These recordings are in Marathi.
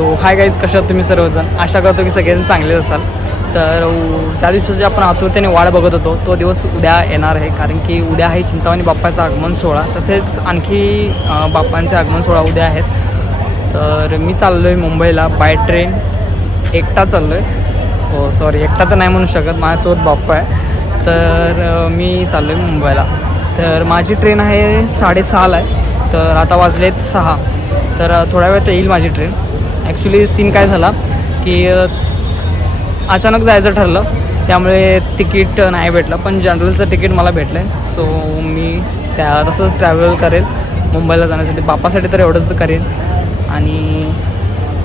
सो हाय गाईज कशात आहात तुम्ही सर्वजण? आशा करतो की सगळेजण चांगलेच असाल. तर उ- ज्या दिवसाची आपण आतुरतेने वाढ बघत होतो तो दिवस उद्या येणार आहे. कारण की उद्या आहे चिंतामणी बाप्पाचा आगमन सोहळा. तसेच आणखी बाप्पांचे आगमन सोहळा उद्या आहेत. तर मी चाललो आहे मुंबईला बाय ट्रेन एकटा चाललो आहे हो सॉरी एकटा तर नाही म्हणू शकत. माझ्यासोबत बाप्पा आहे. तर मी चाललो आहे मुंबईला. तर माझी ट्रेन आहे साडेसहाला आहे. तर आता वाजलेत सहा. तर थोड्या वेळात येईल माझी ट्रेन ॲक्च्युली सीन काय झाला की अचानक जायचं ठरलं. त्यामुळे तिकीट नाही भेटलं पण जनरलचं तिकीट मला भेटलं आहे सो मी त्या तसंच ट्रॅव्हल करेल. मुंबईला जाण्यासाठी. बापासाठी तर एवढंच करेन. आणि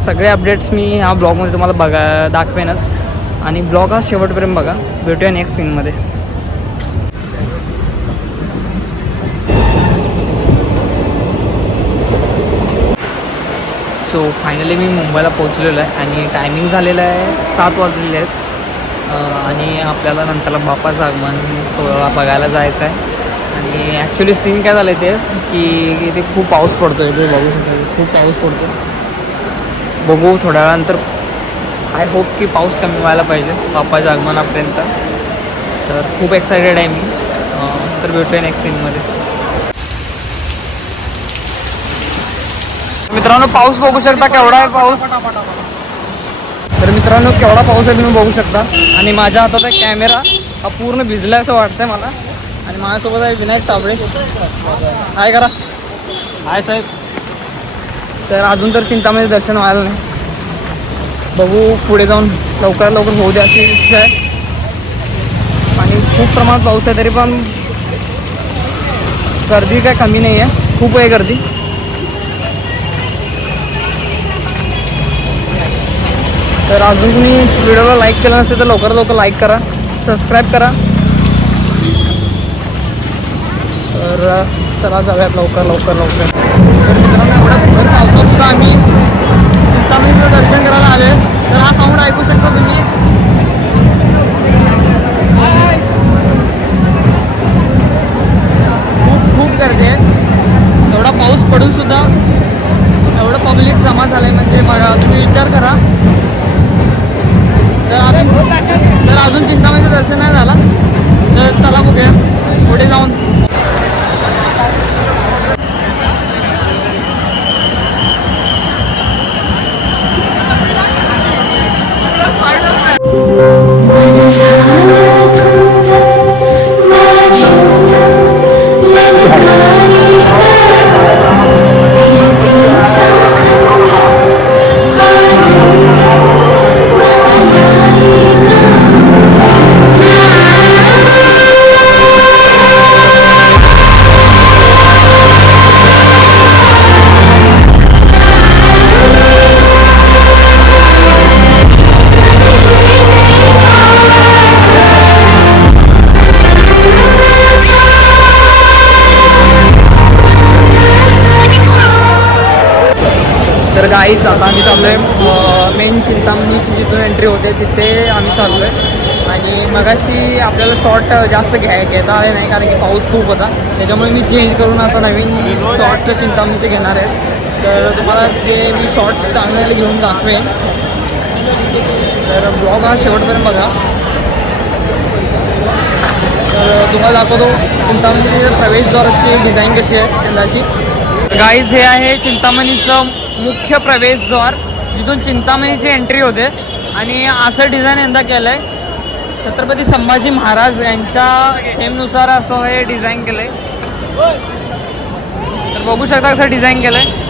सगळे अपडेट्स मी ह्या ब्लॉगमध्ये तुम्हाला बघा दाखवेनच. आणि ब्लॉग हा शेवटपर्यंत बघा. भेटूया नेक्स्ट सीनमध्ये सो फायनली मी मुंबईला पोहोचलेलो आहे आणि टायमिंग झालेलं आहे सात वाजलेले आहेत. आणि आपल्याला नंतरला बापाचं आगमन सोहळा बघायला जायचं आहे आणि ॲक्च्युली सीन काय झालं आहे ते की इथे खूप पाऊस पडतो आहे ते बघू शकतो खूप पाऊस पडतो बघू थोड्या वेळानंतर आय होप की पाऊस कमी व्हायला पाहिजे बाप्पाच्या आगमनापर्यंत तर खूप एक्सायटेड आहे मी. तर भेटूया नेक्स्ट सीनमध्ये मित्रांनो पाऊस बघू शकता केवढा आहे पाऊस? तर मित्रांनो केवढा पाऊस आहे तुम्ही बघू शकता. आणि माझ्या हातात आहे कॅमेरा हा पूर्ण भिजला असं वाटतंय मला. आणि माझ्यासोबत आहे विनायक साबळे. काय करा. हाय साहेब. तर अजून तर चिंतामध्ये दर्शन व्हायला नाही. बघू पुढे जाऊन लवकर लवकर होऊ दे अशी इच्छा आहे. आणि खूप प्रमाणात पाऊस आहे तरी पण गर्दी काय कमी नाही आहे खूप आहे गर्दी. तर अजून तुम्ही व्हिडिओला लाईक केलं नसेल तर लवकर लवकर लाईक करा सबस्क्राईब करा. तर चला जाऊयात लवकर लवकर लवकर. तर मित्रांनो एवढ्या भर पावसात सुद्धा आम्ही चिंतामणीचं दर्शन करायला आले तर हा साऊंड ऐकू शकता तुम्ही. खूप खूप गर्दी आहे. एवढा पाऊस पडून सुद्धा एवढं पब्लिक जमा झालं आहे म्हणजे बघा तुम्ही विचार करा. तर अजून तर अजून चिंतामणीचं दर्शन नाही झालं. तर चला बघूया. पुढे जाऊन तर आता आम्ही चाललो आहे मेन चिंतामणीची जिथून एंट्री होते तिथे आम्ही चाललो आहे आणि मगाशी आपल्याला शॉर्ट जास्त घ्या घेता आले नाही कारण की पाऊस खूप होता. त्याच्यामुळे मी चेंज करून आता नवीन शॉर्ट चिंतामणीचे घेणार आहे. तर तुम्हाला ते मी शॉर्ट चांगले घेऊन दाखवेन. तर ब्लॉग हा शेवटपर्यंत बघा. तर तुम्हाला दाखवतो चिंतामणी प्रवेशद्वाराची डिझाईन कशी आहे यंदाची. गाईज हे आहे चिंतामणीचं मुख्य प्रवेशद्वार जिथून चिंतामणीची एंट्री होते. आणि असं डिझाईन यंदा केलं आहे छत्रपती संभाजी महाराज यांच्या थेमनुसार असं हे डिझाईन केलं आहे तर बघू शकता कसं डिझाईन केलं आहे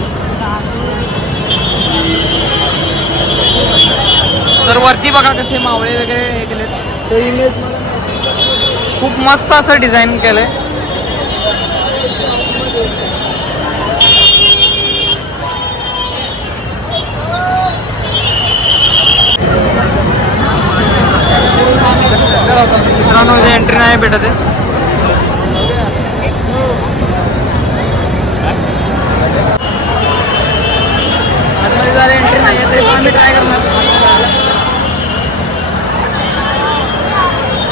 तर वरती बघा कसे मावळे वगैरे हे केले तर इमेज खूप मस्त असं डिझाईन केलं आहे मित्रांनो इथे एंट्री नाही भेटत आहे आतमध्ये जरा एंट्री नाही आहे तरी पण आम्ही ट्राय करणार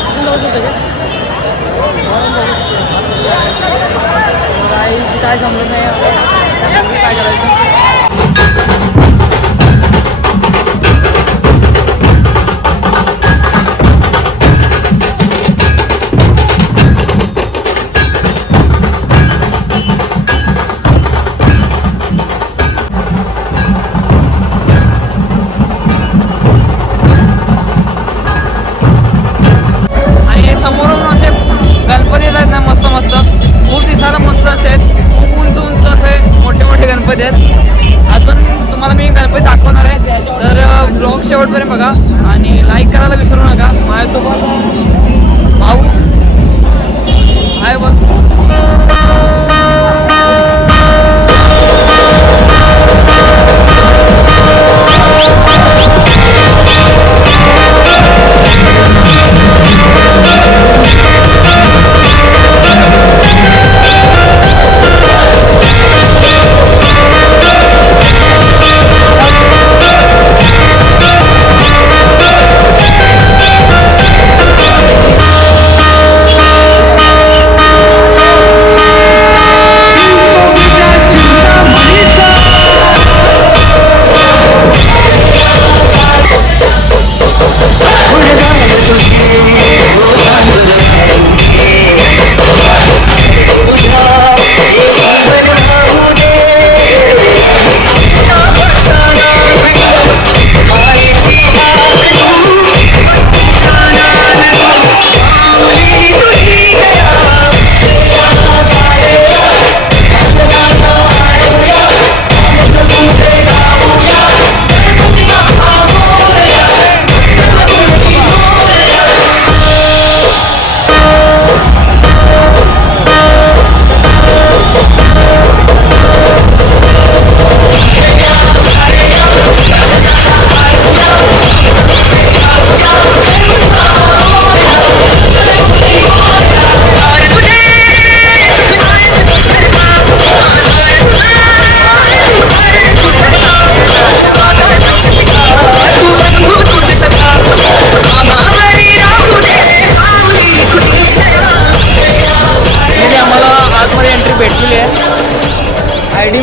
आपण जाऊ शकतो का? काही काय शेवटपर्यंत बघा. आणि लाईक करायला विसरू नका. माझ्यासोबत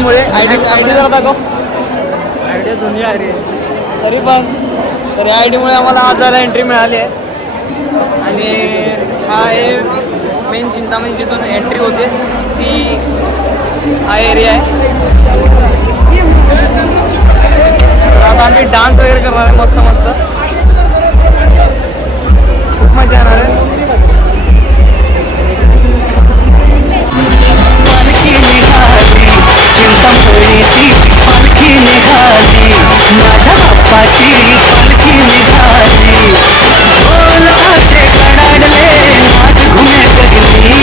आहे आय डीमुळे आय डी आय डी जरा दाखव. आयडिया जुनी आहे तरी पण तर आय डीमुळे आम्हाला आज जायला एंट्री मिळाली आहे. आणि हा आहे मेन चिंतामणी जिथून एंट्री होते. ती हा एरिया आहे. आता आम्ही डान्स वगैरे करणार आहे मस्त मस्त खूप मजा येणार आहे. कमळीची पालखी निघाली. माझ्या बाप्पाची पालखी निघाली. बोलाचे कडाडले नाथ घुमे गगली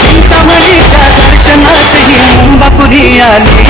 चिंतामणीच्या दर्शनास ही मुंबापुरी आली.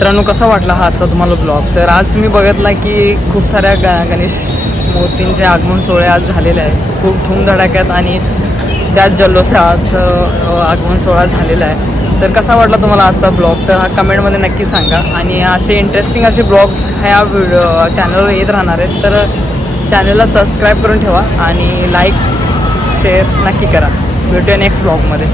मित्रांनो कसा वाटला हा आजचा तुम्हाला ब्लॉग तर आज तुम्ही बघितला की खूप साऱ्या ग गणेश मूर्तींचे आगमन सोहळे आज झालेले आहे. खूप धूमधडाक्यात आणि त्याच जल्लोषात आगमन सोहळा झालेला आहे. तर कसा वाटला तुम्हाला आजचा ब्लॉग तर हा कमेंटमध्ये नक्की सांगा. आणि असे इंटरेस्टिंग असे ब्लॉग्स ह्या व्हिडिओ चॅनलवर येत राहणार आहेत. तर चॅनलला सबस्क्राईब करून ठेवा आणि लाईक शेअर नक्की करा. भेटूया नेक्स्ट ब्लॉगमध्ये